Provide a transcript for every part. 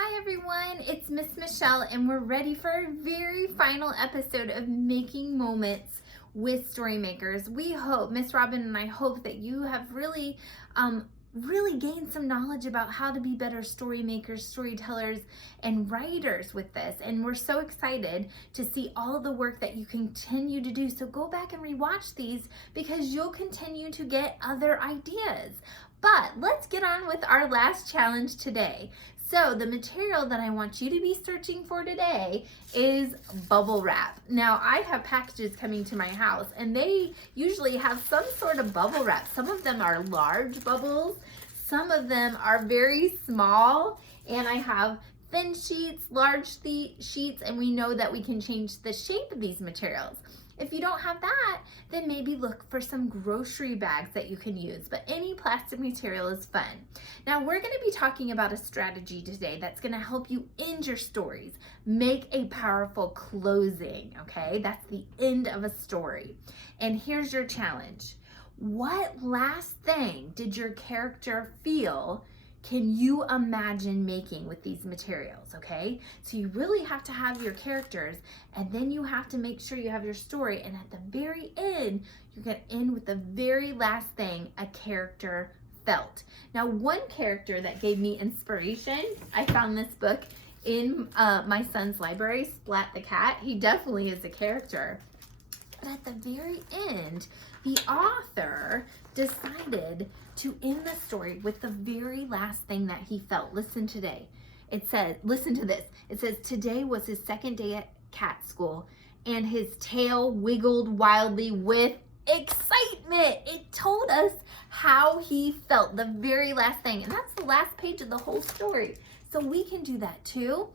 Hi everyone, it's Miss Michelle and we're ready for our very final episode of Making Moments with StoryMakers. We hope, Miss Robin and I hope that you have really gained some knowledge about how to be better story makers, storytellers, and writers with this. And we're so excited to see all of the work that you continue to do. So go back and rewatch these because you'll continue to get other ideas. But let's get on with our last challenge today. So the material that I want you to be searching for today is bubble wrap. Now I have packages coming to my house and they usually have some sort of bubble wrap. Some of them are large bubbles, some of them are very small, and I have thin sheets, large sheets, and we know that we can change the shape of these materials. If you don't have that, then maybe look for some grocery bags that you can use, but any plastic material is fun. Now we're gonna be talking about a strategy today that's gonna help you end your stories, make a powerful closing, okay? That's the end of a story. And here's your challenge. What last thing did your character feel can you imagine making with these materials, okay? So you really have to have your characters, and then you have to make sure you have your story, and at the very end, you're gonna end with the very last thing a character felt. Now, one character that gave me inspiration, I found this book in my son's library, Splat the Cat. He definitely is a character. But at the very end, the author decided to end the story with the very last thing that he felt. Listen to this. It says, today was his second day at cat school and his tail wiggled wildly with excitement. It told us how he felt, the very last thing. And that's the last page of the whole story. So we can do that too.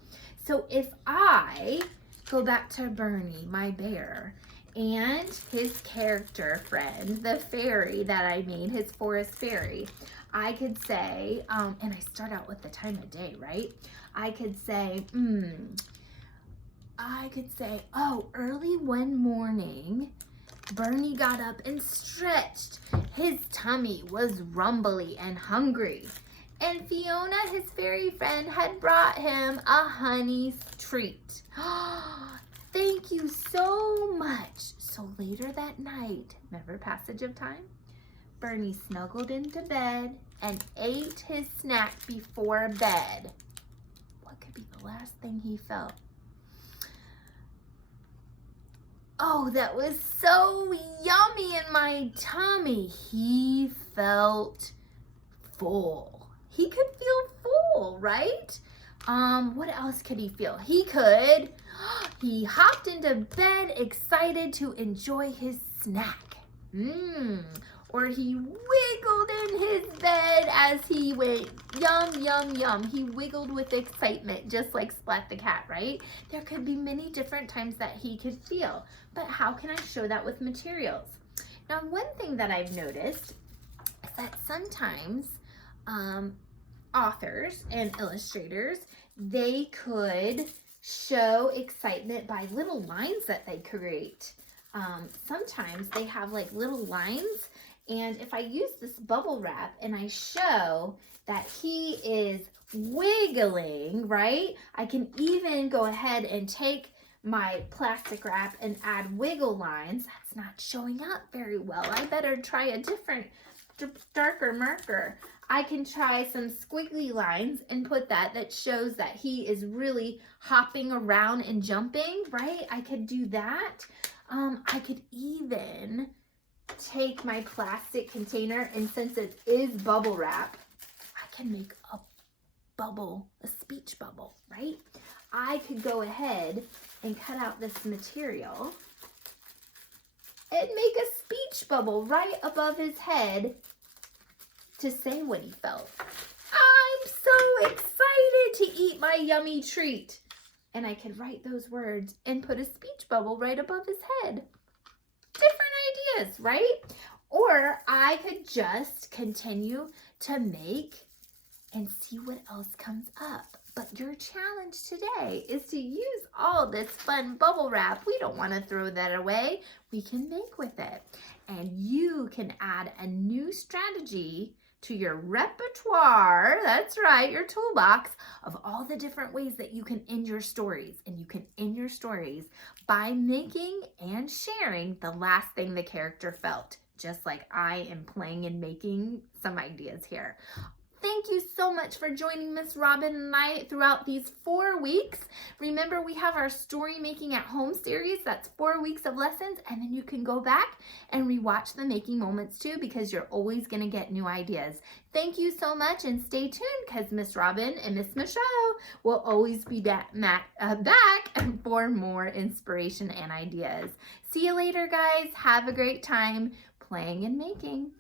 So if I go back to Bernie, my bear, and his character friend, the fairy that I made, his forest fairy, I could say, and I start out with the time of day, right? I could say, oh, early one morning, Bernie got up and stretched. His tummy was rumbly and hungry. And Fiona, his fairy friend, had brought him a honey treat. Thank you so much. So later that night, remember passage of time? Bernie snuggled into bed and ate his snack before bed. What could be the last thing he felt? Oh, that was so yummy in my tummy. He felt full. He could feel full, right? What else could he feel? He hopped into bed excited to enjoy his snack. Or he wiggled in his bed as he went yum, yum, yum. He wiggled with excitement, just like Splat the Cat, right? There could be many different times that he could feel, but how can I show that with materials? Now, one thing that I've noticed is that sometimes authors and illustrators, they could show excitement by little lines that they create. Sometimes they have like little lines, and if I use this bubble wrap and I show that he is wiggling, right? I can even go ahead and take my plastic wrap and add wiggle lines. That's not showing up very well. I better try a different, darker marker. I can try some squiggly lines and put that shows that he is really hopping around and jumping, right? I could do that. I could even take my plastic container, and since it is bubble wrap, I can make a bubble, a speech bubble, right? I could go ahead and cut out this material and make a speech bubble right above his head to say what he felt. I'm so excited to eat my yummy treat. And I could write those words and put a speech bubble right above his head. Different ideas, right? Or I could just continue to make and see what else comes up. But your challenge today is to use all this fun bubble wrap. We don't want to throw that away. We can make with it. And you can add a new strategy to your repertoire, that's right, your toolbox of all the different ways that you can end your stories. And you can end your stories by making and sharing the last thing the character felt, just like I am playing and making some ideas here. Thank you so much for joining Miss Robin and I throughout these 4 weeks. Remember, we have our Story Making at Home series. That's 4 weeks of lessons, and then you can go back and rewatch the making moments too, because you're always going to get new ideas. Thank you so much, and stay tuned, because Miss Robin and Miss Michelle will always be back for more inspiration and ideas. See you later, guys. Have a great time playing and making.